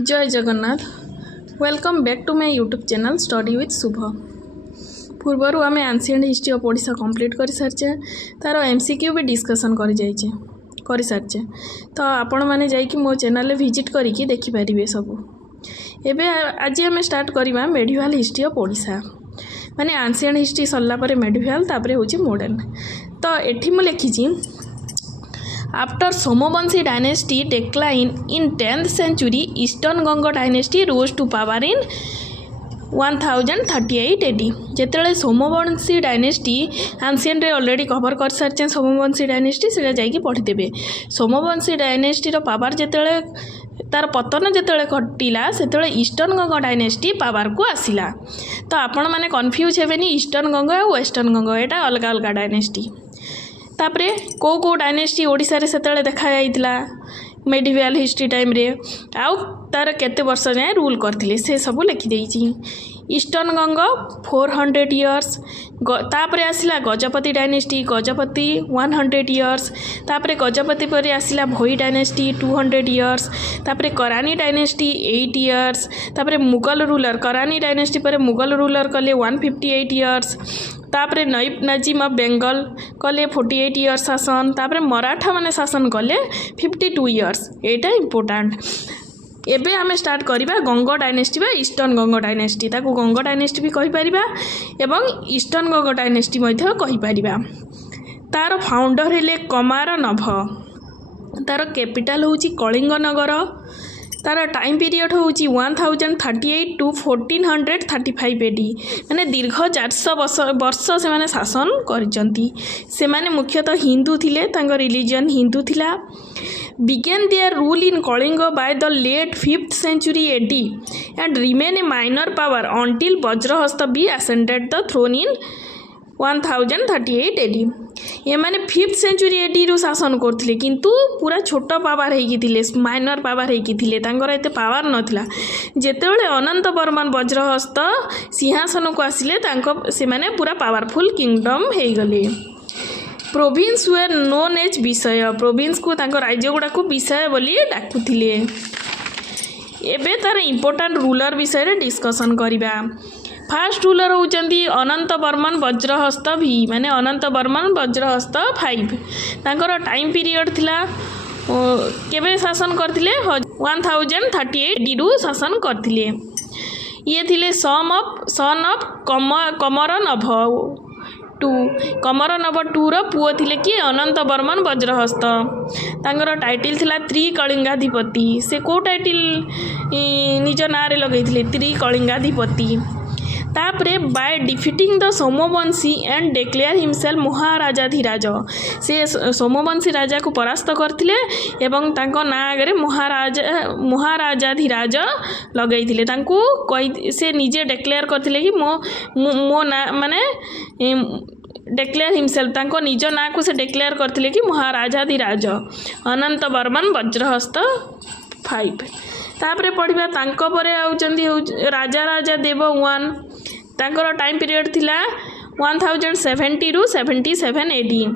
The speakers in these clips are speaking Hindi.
जय Jagannath. Welcome back to my YouTube channel study with Shubh. पूर्वर आम ancient history of Odisha complete कर सारी तार एमसीक्यू भी डिस्कसन कर सारी तो आपण मैंने जाइए मो चैनल विजिट करके देखिपारे सब। एबे आज आम स्टार्ट करवा मेडिवल हिस्ट्री ऑफ ओडिशा माने एंशिएंट हिस्ट्री सरला पर मेडिवल तापर होची मॉडर्न। तो एठी मु लिखी After Somovanshi dynasty decline in 10th century, Eastern Ganga dynasty rose to power in 1038 AD। जिते Somvanshi dynasty ancient already cover कर सारी सोमवंशी डायनेस्टी से जाकि पढ़ीदेवे। सोमवंशी डायनेस्टी पावर जिते तार पतन जिते घटला से ईस्टर्न गंगा डायनेस्टी पावर को आसला। तो आपण मैंने कन्फ्यूज हेबेनी ईस्टर्न गंगा और वेस्टर्न गंगा एटा अलग अलग डायनेस्टी। तापरे को डायनेस्टी ओडिशा रे सेतले देखा जाइतिला मेडिवल हिस्ट्री टाइम रे आउ तार केते वर्ष जाए रूल करथिले से सब लिखि देइछि। ईस्टर्न गंगा 400 इयर्स, तापरे आसिला गजपति डायनेस्टी, गजपति 100 इयर्स, तापरे गजपति पर आसिला भोई डायनेस्टी 200 इयर्स, तापरे करानी डायनेस्टी 8 इयर्स, तापरे मुगल रूलर करानी डायनेस्टी पर मुगल रूलर कले 158 इयर्स, तापरे नईब नाजिम ऑफ बेंगल कले 48 इयर्स शासन, तापरे मराठा माने शासन कले 52 इयर्स। एटा इम्पोर्टेंट। एबे आमे स्टार्ट करिबा गंगा डायनेस्टी बा ईस्टर्न गंगा डायनेस्टी। ताको गंगा डायनेस्टी भी कहि परिबा एवं ईस्टर्न गंगा डायनेस्टी मध्ये कहि परिबा। तार फाउंडर हेले कमार नभ, तार कैपिटल होची कलिंग नगर, तार टाइम पीरियड होची 1038 टू 1435 AD। माने दीर्घ 400 वर्ष से माने शासन करिसंती। से माने मुख्यतः हिंदू थिले, तांको रिलीजन हिंदू थिला। began their rule in Kalinga by the late 5th century AD and remain a minor power until Vajrahasta be ascended the throne in 1038 AD। ये माने 5th century AD रु शासन करथिले किंतु पूरा छोट पावर हेकी थिले, माइनर पावर हेकी थिले, तांकर एते पावर नथिला। जेतेबेले अनंत वर्मन वज्रहस्त सिंहासन को आसिले तांको से माने पूरा पावरफुल किंगडम हे गले। प्रोविंस वेर नोन एज विषय, प्रोविंस को तांको राज्य गुड़ा को विषय बोली डाकुथिले। एबे तार इंपोर्टेंट रूलर विषय रे डिस्कशन करिबा। फास्ट रूलर होचंदी अनंत वर्मन वज्रहस्त भी माने अनंत वर्मन वज्रहस्त 5। तांकर टाइम पीरियड थिला केबे शासन करथिले 1038 AD रु शासन करथिले। ये थिले सन ऑफ कमर नभ 2। कमर नभ 2 रो पुओ थिले कि अनंत वर्मन वज्रहस्त। तांकर टाइटल थिला त्रिकलिंगाधिपति। से को टाइटल निज ना रे लगैथिले त्रिकलिंगाधिपति। तापरे by defeating the Somavanshi and declare himself महाराजाधिराज। से सोमवंशी राजा को परास्त करथिले एवं तांको ना आगे महाराजाधिराज लगैथिले। तांको से निजे डिक्लेयर करथिले कि मो ना माने डिक्लेयर हिमसेल्फ, तांको निज ना को से डिक्लेयर करथिले कि महाराजाधिराज अनंत वर्मन वज्रहस्त 5। तापरे पढ़िबा तांको परे आउचंदी राजा देव 1। तांकर टाइम पीरियड थिला 1070 रु 77 AD।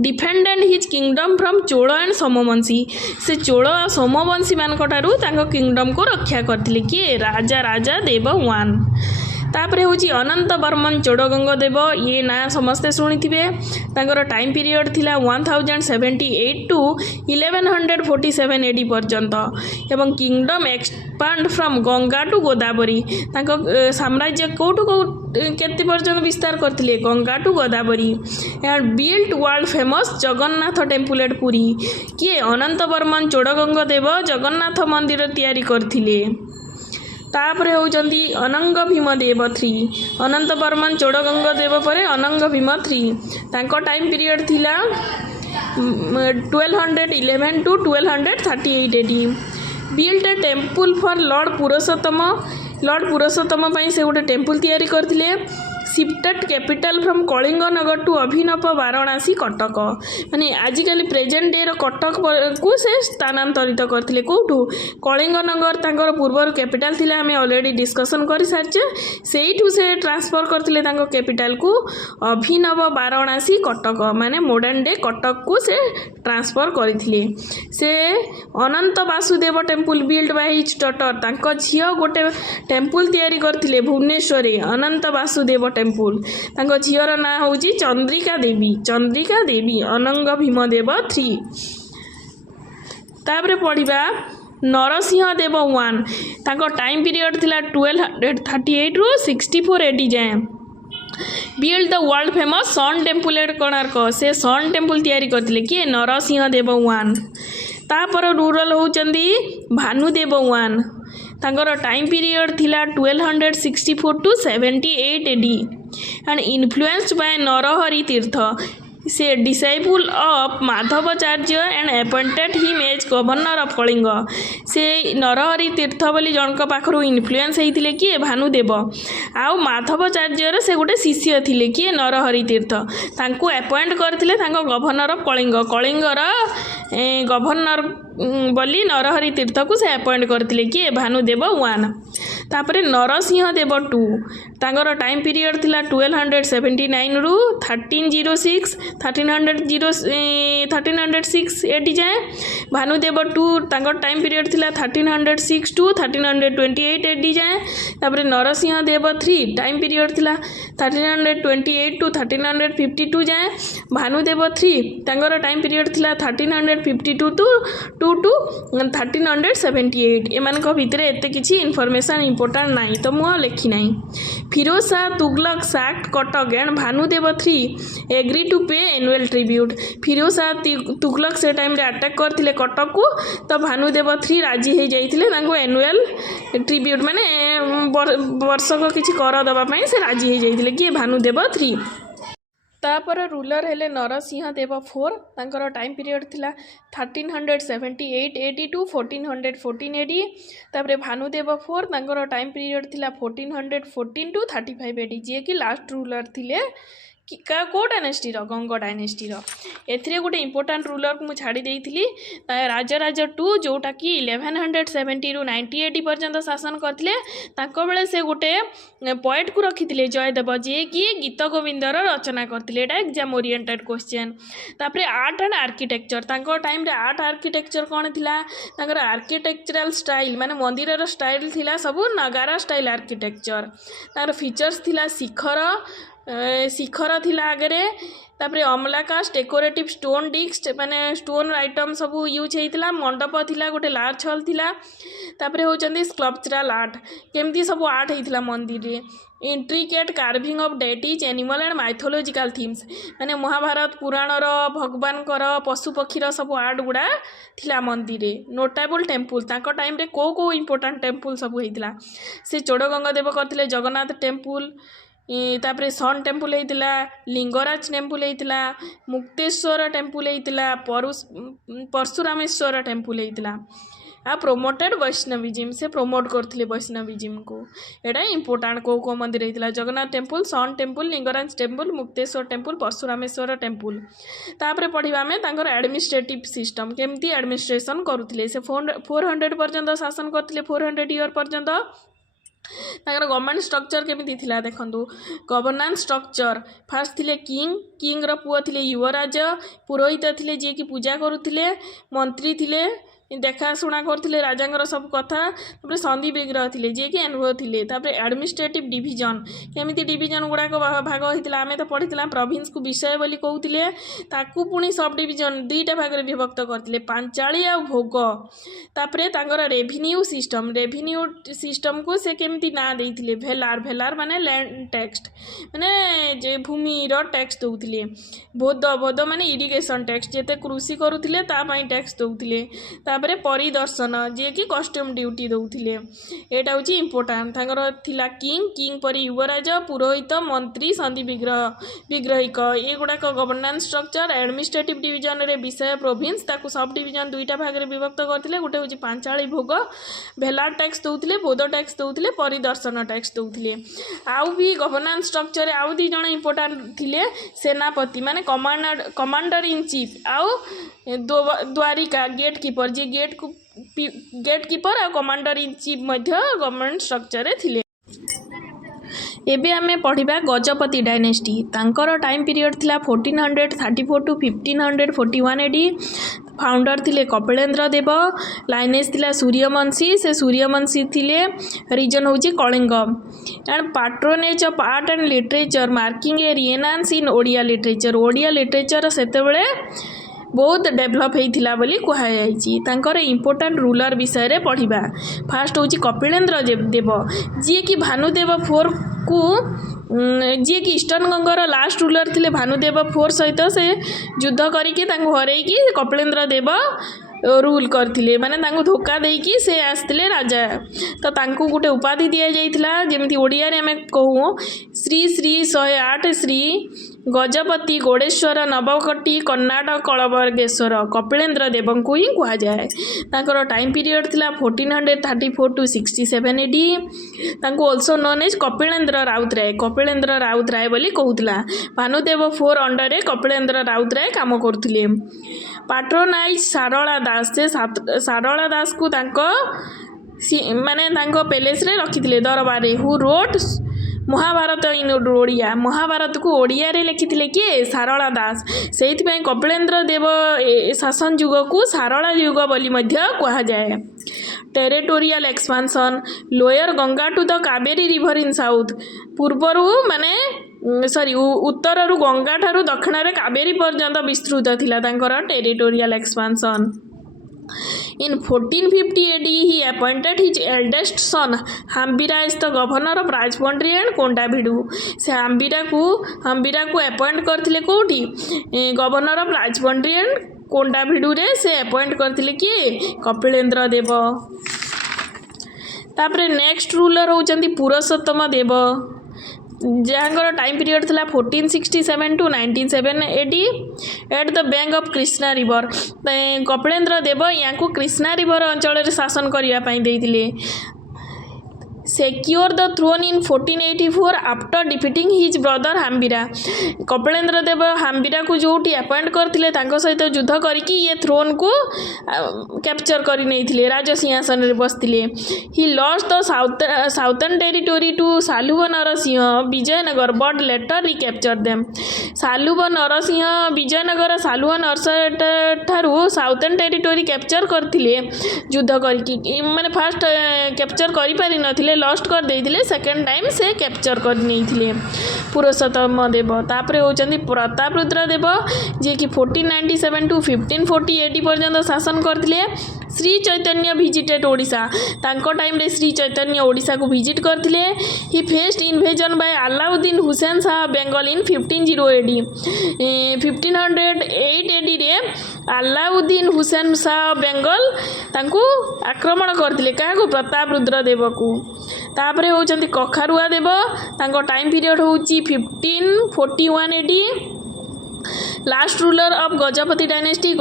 Defended his kingdom from Chola and Somvanshi. से चोल और सोमवंशी मानकटारू तांको किंगडम को रक्षा करथिले कि राजा देव 1। तापरे होची अनंत वर्मन चोड़गंगा देव। ये ना समस्ते शुणिथिबे। तांकर टाइम पीरियड थिला 1078 टू 1147 AD पर्यंत एवं kingdom expand from Ganga to Godavari. तांको साम्राज्य कोठु केते पर्यंत विस्तार करथिले Ganga to Godavari. And built world famous Jagannath temple at Puri. किए अनंत वर्मन चोड़गंगा देव जगन्नाथ मंदिर तैयारी करथिले। तापरे होचंदी अनंग भीम देव 3। अनंत वर्मन चोड़गंगा देव पर अनंग भीम 3। तांको टाइम पीरियड थिला 1211 to 1238 AD। Built a temple for lord Purushottam. Lord Purushottam से गोटे टेम्पल तैयारी करथिले। Shifted capital from Kalinga Nagar to Abhinav Varanasi Cuttack माने आजिकल प्रेजेंट डे कटक को से स्थानांतरित करथिले कोठू कलिंग नगर तांकर पूर्वर कैपिटल थिला हमें ऑलरेडी डिस्कशन कर सारचे सेठू से ट्रांसफर करथिले तांको कैपिटल को अभिनव वाराणसी कटक माने मॉडर्न डे कटक को से ट्रांसफर करथिले से Anant Vasudev temple build by his daughter तांको झियो गोटे टेम्पल तैयारी करथिले भुवनेश्वर अनंत वासुदेव टेम्पल तांको झियोर ना होउची चंद्रिका देवी अनंग भीमदेव 3 तापरे पढ़िबा नरसिंह देव 1 तांको टाइम पीरियड थिला 1238 रु 64 एडी जाए build the world famous sun temple at Konark से सन टेम्पल तैयारी करथिले किए नरसिंह देव 1 तापर रूरल होउचंदी भानुदेव 1 तांकर टाइम पीरियड थिला 1264 to 78 AD and influenced by Narahari Tirtha से disciple of Madhvacharya and appointed him as governor of Kalinga से नरहरि तीर्थ बोली जनक पाखरु इन्फ्लुएंस होइतिले किए भानुदेव आउ माधवाचार्यर से गोटे शिष्य थिले किए नरहरि तीर्थ तांको अपॉइंट करथिले तांको गवर्नर ऑफ कलिंगर गवर्नर बोली नरहरि तीर्थ को से अपॉइंट करथिले किए भानुदेव 1 तापरे नरसिंह देव 2 तांकर टाइम पीरियड थिला 1279 रु 1306 एटी जाए भानुदेव 2 तांकर टाइम पीरियड थिला 1306 टू 1328 एटी जाए तापरे नरसिंह देव 3 टाइम पीरियड थिला 1328 टू 1352 जाए भानुदेव 3 तांकर टाइम पीरियड थिला 1352 टू 1378 एमानक भितरे एते किछि इन्फॉर्मेशन इंपोर्टेंट नहीं तो मुझे लिखी ना Firoz Shah Tughlaq sacked Cuttack and Bhanudeva 3 agree to pay annual tribute Firoz Shah Tughlaq से टाइम रे अटैक करथिले कटक को तो भानुदेव 3 राजी हो जाइथिले तांको एनुअल ट्रिब्यूट माने वर्षक किछि कर दबा पई से राजी हो जाइथिले कि भानुदेव 3 तापर रूलर हेले नरसिंह देव 4 तांकर टाइम पीरियड थिला 1378 एडी टू 1414 एडी तापरे भानुदेव 4 तांकर टाइम पीरियड थिला 1414 टू 35 एडी जे कि लास्ट रूलर थिले को डायनेस्टीर गंग डायनेस्टीर एथिरे गोटे इंपोर्टाट रूलर को मुझे छाड़ी देइथिली राजराज 2 जोटा कि 1170 रु 90 एडी पर्यंत शासन करथिले ताको बेले से गोटे पोएट को रखिथिले जयदेव जे कि गीत गोविंदर रचना करथिले एटा एग्जाम ओरिएंटेड क्वेश्चन तापरे आर्ट एंड आर्किटेक्चर तांको टाइम रे आर्ट आर्किटेक्चर कोन थिला तांकर आर्किटेक्चरल स्टाइल माने मंदिरर स्टाइल थिला सब नगारा स्टाइल आर्किटेक्चर तार फीचर्स थिला शिखर थिला आगे तापरे अमलाकाश डेकोरेटिव स्टोन डिस्क माने स्टोन आइटम सब यूज होता मंडप थिला गोटे लार्ज हॉल थिला तापरे होचंदी स्कल्पचरल आर्ट केमती सब आर्ट होता मंदिर रे intricate carving of deities animal and mythological themes माने महाभारत पुराणर भगवान पशु पक्षीर सब आर्ट गुड़ा थिला मंदिर रे नोटेबल टेम्पल तांको टाइम रे को इंपोर्टेंट टेम्पल सब होता से चोड़गंगादेव करथिले जगन्नाथ टेम्पल तापरे सन टेम्पल होता लिंगराज टेम्पल होता मुक्तेश्वर टेम्पल होता परशुरामेश्वर टेम्पल होता आ प्रोमोटेड वैष्णविज्म से प्रमोट करथिले वैष्णविज्म को एटा इंपोर्टेंट को मंदिर होता Jagannath temple sun temple Lingaraj temple Mukteswar temple Parashurameswar temple तापरे पढ़िबा में तांकर एडमिनिस्ट्रेटिव सिस्टम केमती एडमिनिस्ट्रेशन करुथिले से 400 पर्यंत शासन करथिले 400 ईयर पर्यंत तांकर गवर्नमेंट स्ट्रक्चर केमिति थिला देखंतु गवर्नेंस स्ट्रक्चर फास्ट थिले किंग रो पुओ थिले युवराज पुरोहित थिले जे कि पूजा करुथिले मंत्री थिले देखाशुना करथिले राजांगर सब कथा तापरे संधि विग्रह थिले जे कि अनुभव थिले तापरे एडमिनिस्ट्रेटिव डिवीजन केमिति डिवीजन गुडा को भाग होइतिला आमे तो पढ़ितिला प्रोविंस को विषय बोली कहउतिले ताकू पुनी सब डिवीजन दुईटा भाग रे विभक्त करथिले पांचाली आ भोग तापरे तांगर रेवेन्यू सिस्टम को से केमिति ना देइतिले भेलार माने लैंड टैक्स माने जे भूमि रो टैक्स दउतिले बोध माने इरिगेशन टैक्स जेते कृषि करुथिले ता पई टैक्स दउतिले तापरे परिदर्शन जी कि कस्ट्यूम ड्यूटी दौले यहाँ हूँ इम्पोर्टाट थिला किंग किंग पर युवराज पुरोहित मंत्री संधि विग्रहिक ये गुड़ाक गवर्नान्स स्ट्रक्चर एडमिनिस्ट्रेटिव डिवीजन रे विषय प्रोविंस ताकू सब डिवीजन दुईटा भाग में विभक्त करते गोटे हूँ पांचाली भोग भेला टैक्स दौले बौद्ध टैक्स दौले परिदर्शन टैक्स दौले आउ भी गवर्नान्स स्ट्रक्चर आउ दी जन इम्पोर्टाट थिले सेनापति माने कमांडर इन चीफ आउ द्वारिका गेट कीपर जी गेट कीपर आ कमांडर इन चीफ मध्य गवर्नमेंट स्ट्रक्चर थिले। एबे आमे पढ़िबा गजपति डायनेस्टी तांकर टाइम पीरियड थिला 1434 टू 1541 एडी फाउंडर थिले कपिलेन्द्र देव लाइनेज थिला सूर्यवंशी से सूर्यवंशी थिले रीजन होची Kalinga and patronage of art and literature marking a renaissance in Odia literature सेतेबेले बहुत डेभलप होता बोली कहुई तांकर इम्पोर्टाट रूलर विषय रे पढ़िबा फास्ट होची कपिलेन्द्र देव जी कि भानुदेव फोर को जी कि ईस्टर्न गंगर लास्ट रूलर थिले भानुदेव फोर सहित से युद्ध करके हरैकी कपिलेन्द्र देव रूल करथिले माने तांको धोखा देकी से आसथिले राजा तो तांको गुटे उपाधि दिया जाइथिला जेमति ओडिया रे हमें कहू श्री श्री 108 श्री गजपति गोड़ेश्वर नवकटी कर्णाटक कलबर्गेश्वर कपिलेन्द्र देव को ही कह जाए तांकर टाइम पीरियड थिला 1434 टू 67 एडी तांको also known as Kapilendra Routray बोली कहूला भानुदेव फोर अंडर रे कपिलेन्द्र राउतराय काम करथिले पैट्रोनाइज सारला दास से सारला दास को तांको माने तांको पैलेस रे रखिथिले दरबार हु रोट महाभारत इन ओडिया महाभारत को ओडिया रे लिखिथिले किए सारला दास से कपिलेन्द्र देव शासन युग को सारला युग बोली मध्य कहा जाए। Territorial expansion lower Ganga to the Kaveri river in south पूर्वरु माने सॉरी उत्तर रु गंगा ठारू दक्षिण रे कावेरी पर्यंत विस्तृत थिला तांकर territorial expansion. In 1450 AD, he appointed his eldest son Hambira as the governor of Rajmundry and Kondavidu. से हम्बीरा को अपॉइंट करथिले कोठी governor of Rajahmundry and Kondavidu रे से अपॉइंट करथिले किए कपिलेन्द्र देव। तापरे नेक्स्ट रूलर होचंती पुरुषोत्तम देव जहाँकर टाइम पीरियड थिला 1467 to 1907 AD at the bank of Krishna river Kapilendra Deva यहाँ को कृष्णा रिवर अंचल रे शासन करने देइथिले। Secure the throne in 1484 after defeating his brother Hambira Kapilendra Deva Hambira को जोटी अपॉइंट करथिले तांको सहित युद्ध करके ये थ्रोन को कैप्चर करि नैथिले राज सिंहासन रे बसथिले। He lost the southern territory to Saluva Narasimha Vijayanagar but later recapture them Saluva Narasimha Vijayanagar Saluva Narasimha ठारू साउथर्न टेरिटोरी कैप्चर करथिले युद्ध करके माने फर्स्ट कैप्चर करि पारि नथिले लॉस्ट कर देइथिले सेकंड टाइम से कैप्चर कर नैथिले पुरुषोत्तम देव। तापरे होचंती प्रतापरुद्र देव जे कि 1497 टू 1540 एडी पर्यंत शासन करथिले। श्री चैतन्य विजिटेड ओडिशा तांको टाइम रे श्री चैतन्य ओडिशा को विजिट करथिले। He faced invasion by Alauddin Hussain Shah Bengal in 1508 AD 1508 AD रे अलाउद्दीन हुसैन शाह बेंगल तांको आक्रमण करथिले काको प्रतापरुद्र देव को। तापरे होचंती कखारुआ देव तांको टाइम पीरियड होची 1541 AD last ruler of Gajapati dynasty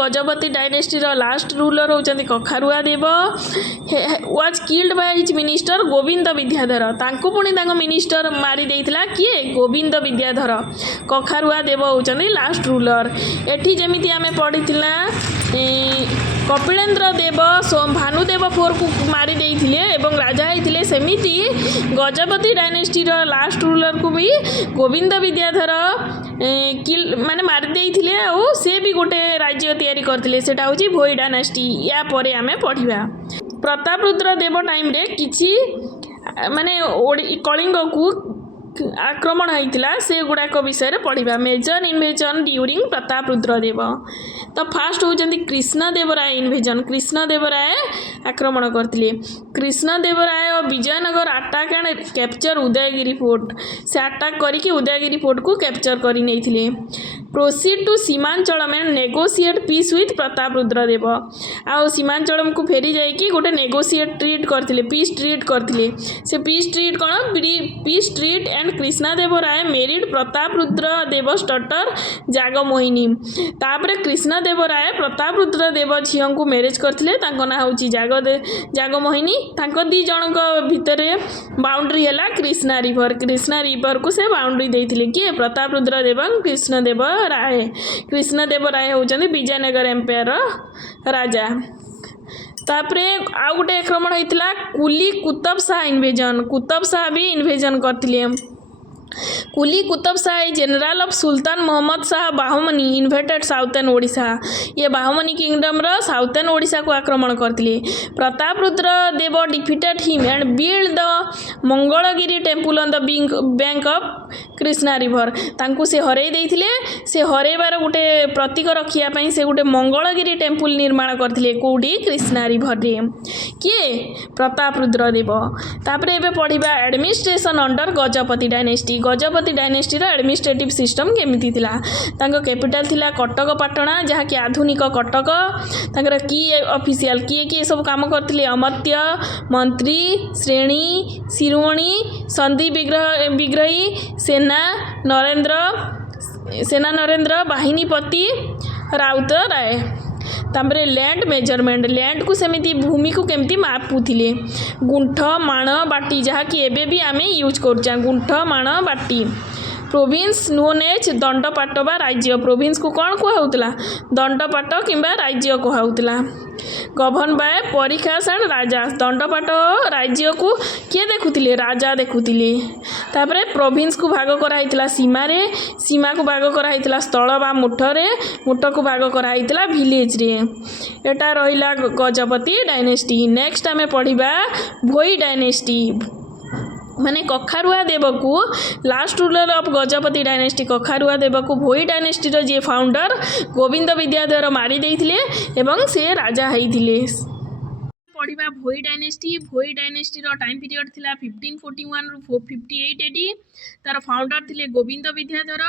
रो लास्ट रूलर होचंती Kakharua Deva was killed by his minister Govinda Vidyadhar तांको पुणी तांको मिनिस्टर मारी देइथिला किए गोविंद विद्याधर कखारुआ देव होचंती लास्ट रूलर। एठी जेमिति आमे पढिथिला कपिलेन्द्र देव भानुदेव फोर को मारी देइथिले एवं राजा होइथिले सेमिति गजपति डायनेस्टी रो लास्ट रूलर को भी गोविंद विद्याधर किल माने मारी देइथिले और से भी गोटे राज्य तैयारी करथिले सेटा होची भोई डायनेस्टी। या परे आमे पढ़िबा प्रतापरुद्र देव टाइम रे किछि माने कलिंग को आक्रमण होता से गुड़ाक विषय पढ़ा major invasion during Prataparudra Deva. तो फास्ट होती कृष्णदेवराय इन्वेजन कृष्णदेवराय आक्रमण करते Krishnadevaraya Vijayanagar attack and capture Udayagiri fort से अटैक करके उदयगिरी फोर्ट को कैप्चर कर नहीं proceed to Simhachalam and negotiate peace with Prataparudra Deva आउ सीमांचलम को फेरी जाइए गोटे नेगोशिएट ट्रीट करते पीस ट्रीट करते से पीस ट्रीट कौन peace treaty and Krishnadeva Raya married Prataparudra Deva daughter Jagamohini तापर कृष्णदेव राय प्रतापरुद्र देव झील को मैरेज करते ना हूँ जागमोहिनी दी जन भितर बाउंड्री है कृष्णा रिवर को से बाउंड्री देते किए प्रतापरुद्र देव कृष्णदेव राय होउछन्ति विजयनगर एम्पायर राजा तापरे आउ गोटे आक्रमण होता कुली कुतुब शाह भी इन्वेजन करथिले Quli Qutb Shah general of Sultan Mohammad Shah Bahmani invaded southern Odisha ये बाहुमनी किंगडम रो साउथर्न ओडिशा को आक्रमण करथिले Prataparudra Deva defeated him and build the Mangalagiri temple on the bank of Krishna river तांकु से हरई देथिले से हरईबार गोटे प्रतीक रखिया पई से गोटे मंगलगिरी टेम्पल निर्माण करथिले कोडी कृष्णा रिवर रे किए प्रतापरुद्र देव तापरे एबे पढिबा administration under Gajapati dynasty administrative system केमिति थिला तांको कैपिटल थिला कटक पाटणा जहाँ कि आधुनिक कटक तांकर की ऑफिशियल किए सब काम करथिले अमर्त्य मंत्री श्रेणी शिरोमणि संधि विग्रही सेना नरेंद्र बाहिनीपति राउत राय तापर लैंड मेजरमेंट लैंड को सेमिति भूमि को केमती मापुथिले गुंठ माण बाटी जहाँ कि एबे भी आमे यूज करछा गुंठ माण बाटी प्रोविंस नोन एज दंडपाट बा राज्य प्रोविंस को कौन कहउतला दंडपाट किंबा राज्य कहउतला गवर्न बाय परीखास एंड राजा दंडपाट राज्य को किए देखुतिले राजा देखुतिले तापरे प्रोविंस को भाग कराइतला सीमा को भाग कराइतला स्थल बा मुठरे मुठ को भाग कराइतला विलेज रे एटा रहिला गजपति डायनेस्टी नेक्स्ट आमे पढ़िबा भोई डायनेस्टी माने कखारुआ देव को last ruler of Gajapati dynasty Kakharua Deva को भोई डायनेस्टी रो जे फाउंडर गोविंद विद्याधर मारी देथिले एवं से राजा हेइथिले पढ़िबा भोई डायनेस्टी रो टाइम पीरियड थिला 1541 रु 58 एडी तार फाउंडर थिले गोविंद विद्याधर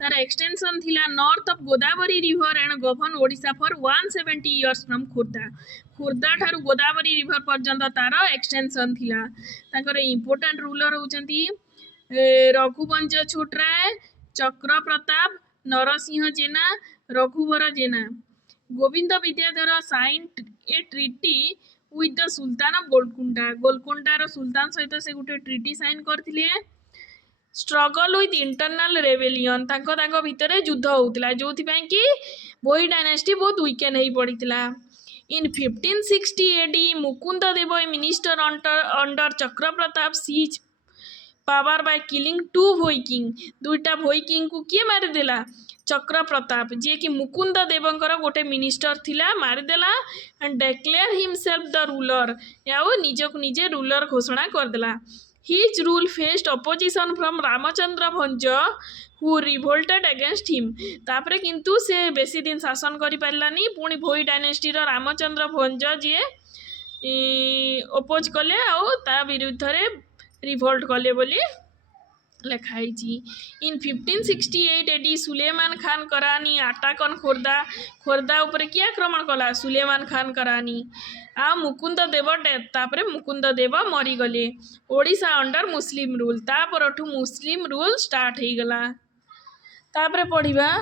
तार एक्सटेंशन थिला north of Godavari river and govern Odisha for 170 years from Khurda ठारू गोदावरी रिवर पर्यंत तार एक्सटेंशन थिला ताकर इंपोर्टेंट रूलर होचंती रघुवंश छोटराय चक्र प्रताप नरसिंह जेना रघुवर Jena Govinda Vidyadhar signed a treaty with the sultan of गोलकोंडार सुल्तान सहित से गोटे ट्रिटी साइन करथिले स्ट्रगल विथ इंटरनल रेवेलियन तांको भितर युद्ध होउतला जोथि पई कि भोई डायनेस्टी बहुत वीकेंड हो पड़ीला in 1560 AD Mukunda Deva minister under Chakra Pratap seize power by killing 2 Bhoi king दुईटा भोई किंग को किए मारिदेला चक्र प्रताप जे कि मुकुंद देवंकर गोटे मिनिस्टर थिला मारिदेला and declare himself the ruler या निजक निजे रूलर घोषणा करदेला his rule faced opposition from Ramachandra Bhanja who revolted against him तापरे किंतु से बेसी दिन शासन करि पारलानी पुणी भोई डायनेस्टी रो रामचंद्र भंज जे ओपोज कले आउ ता विरुद्ध रे रिवोल्ट कले बोली लिखाई इन 1568 एडी सुलेमान खान करानी अटैक ऑन खोर्धा ऊपर किए आक्रमण कला सुलेमान खान करानी आ मुकुंद देव डेथ तापरे मुकुंद देव मरीगले ओडिशा अंडर मुस्लिम रूल तापरठू मुस्लिम रूल स्टार्ट हो गला तापरे पढ़िबा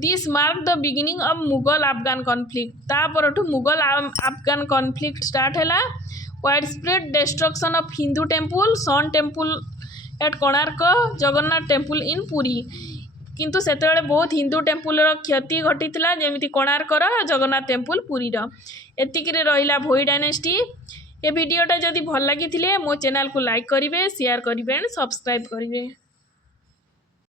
this mark the beginning of Mughal Afghan conflict तापरठू मुगल अफगान कॉन्फ्लिक्ट स्टार्ट है wide spread destruction of Hindu temple sun temple at Konark Jagannath temple in Puri किंतु सेतेबेले बहुत हिंदू टेम्पल क्षति घटीला जमीती कोणार्कर जगन्नाथ टेम्पल पुरीर एतिकिरे रहिला भोई डायनेस्टी ए वीडियोटा जदि भल लगी मो चैनल को लाइक करेंगे शेयर करेंगे एंड सब्सक्राइब करेंगे।